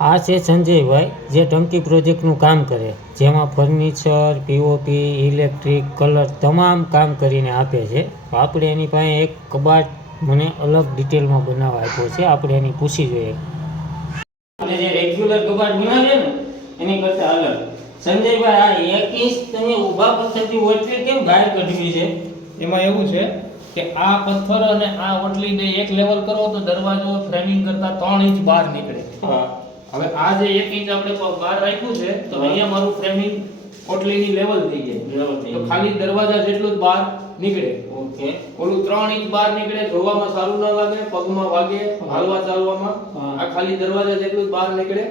આ છે સંજયભાઈ, જે ટંકી પ્રોજેક્ટનું કામ કરે, જેમાં ફર્નિચર, પીઓપી, ઇલેક્ટ્રિક, કલર તમામ કામ કરીને આપે છે. આપણે એની પાસે એક કબાટ મને અલગ ડિટેલમાં બનાવવા આપ્યો છે, આપણે એની પૂછી જોઈએ. આપણે જે રેગ્યુલર કબાટ બનાવીએ ને એની કરતાં અલગ. સંજયભાઈ, આ 1 ઇંચ તમે ઊભા પથ્થરથી ઓટલી કેમ બહાર કાઢવી છે? એમાં એવું છે કે આ પથ્થર અને આ ઓટલી બે એક લેવલ કરો તો દરવાજો ફ્રેમિંગ કરતા 3 ઇંચ બહાર નીકળે. હા. હવે આ જે 1 ઇંચ આપણે બહાર રાખ્યું છે તો અહીંયા મારું ફ્રેમિંગ ઓટલીની લેવલ થઈ જાય. તો ખાલી દરવાજા જેટલું જ બહાર નીકળે. ઓકે. ઓલું 3 ઇંચ બહાર નીકળે, જોવામાં સારું ના લાગે, પગમાં વાગે, હાલવા ચાલવામાં. આ ખાલી દરવાજા જેટલું જ બહાર નીકળે.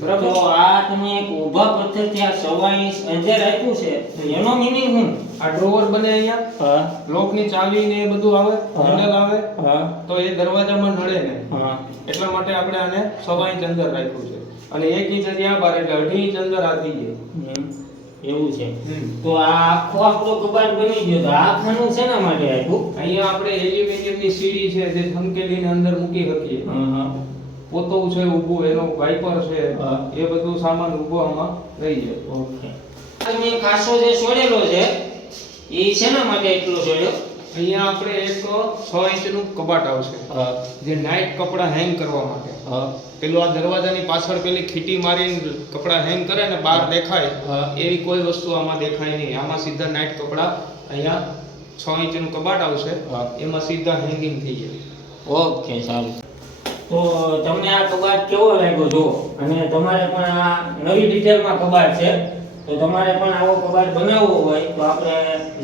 બરાબર. તો આ તમે એક ઊભા પથ્થરથી આ 1.25 ઇંચ અંતર આપ્યું છે, તો એનો મીનિંગ શું? આ ડ્રોવર બને અહીંયા. હા. લોકની ચાવી ને એ બધું આવે, હેન્ડલ આવે. હા. તો એ દરવાજામાં નડે ને. હા. એટલા માટે આપણે આને 1.25 ઇંચ અંદર રાખ્યું છે. અને 1 ઇંચ ત્યાં બહાર એટલે 2.5 ઇંચ અંદર આ થઈ જાય. એવું છે. તો આ આખો આપણો કબાટ બની ગયો. તો આ ખાનું શેના માટે આપ્યું? અહીંયા આપણે એલ્યુમિનિયમની સીડી છે જે ધમકેલીને અંદર મૂકી શકીએ. હા. પોતું છે ઊભું, એનો વાઇપર છે, એ બધું સામાન ઊભો આમાં રહી જાય. ઓકે. તમે કાસો જે છોડેલો છે એ શેના માટે એટલો છોડ્યો? અહીંયા આપણે એક 6 ઇંચનું કબાટ આવશે જે નાઇટ કપડા હેંગ કરવા માટે. પેલું આ દરવાજાની પાછળ પેલી ખીટી મારીને કપડા હેંગ કરે ને બહાર દેખાય, એવી કોઈ વસ્તુ આમાં દેખાય નહીં. આમાં સીધા નાઇટ કપડા અહીંયા 6 ઇંચનું કબાટ આવશે, એમાં સીધા હેંગિંગ થઈ જાય. ઓકે, સારું. તો તમને આ કબાટ કેવો લાગ્યો જો? અને તમારે પણ આ નવી ડિટેલમાં કબાટ છે, તો તમારે પણ આવો કબાટ બનાવવો હોય તો આપણે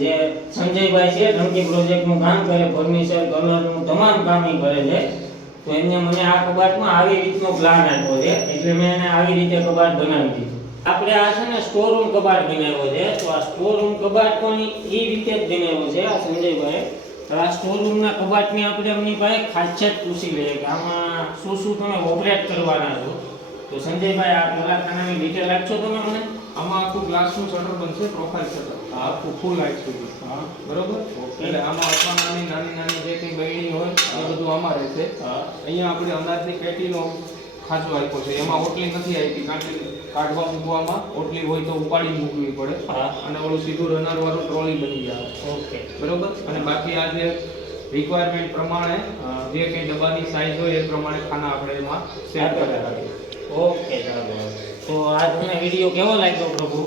જે સંજયભાઈ છે, ટંકી પ્રોજેક્ટનું કામ કરે, ફર્નિચર, કલરનું તમામ કામ એ કરે છે. તો એમને મને આ કબાટમાં આવી રીતનો પ્લાન આપ્યો છે, એટલે મેં એને આવી રીતે કબાટ બનાવી દીધું. આપણે આ છે ને સ્ટોર રૂમ કબાટ બનાવ્યો છે. તો આ સ્ટોર રૂમ કબાટ પણ એ રીતે જ બનાવ્યો છે આ સંજયભાઈ. આ સ્ટોર રૂમના કબાટની આપણે એમની પાસે ખાસિયત પૂછી લઈએ કે આમાં શું શું તમે ઓપરેટ કરવાના છો. તો સંજયભાઈ, આ કલાખાનાની ડિટેલ આપશો તમે મને? આમાં આખું ગ્લાસનું શટર બનશે, પ્રોફાઇલ શટર, આખું ફૂલ લાઇટ સુધી. બરોબર. એટલે આમાં અથાણાની નાની નાની જે કંઈ બહેણી હોય એ બધું આમાં રહેશે. અહીંયા આપણે અનાજની પેટીનો ખાંચો આપ્યો છે, એમાં ઓટલી નથી આપી, કાઢવા મૂકવામાં ઓટલી હોય તો ઉપાડી મૂકવી પડે. અને ઓલું સીધું રનર વાળું ટ્રોલી બની જાય. ઓકે, બરોબર. અને બાકી આ જે રિક્વાયરમેન્ટ પ્રમાણે જે કંઈ ડબ્બાની સાઈઝ હોય એ પ્રમાણે ખાના આપણે એમાં સેટ કરેલા છે. ઓકે, ચાલો. તો આ તમને વિડીયો કેવો લાગ્યો પ્રભુ?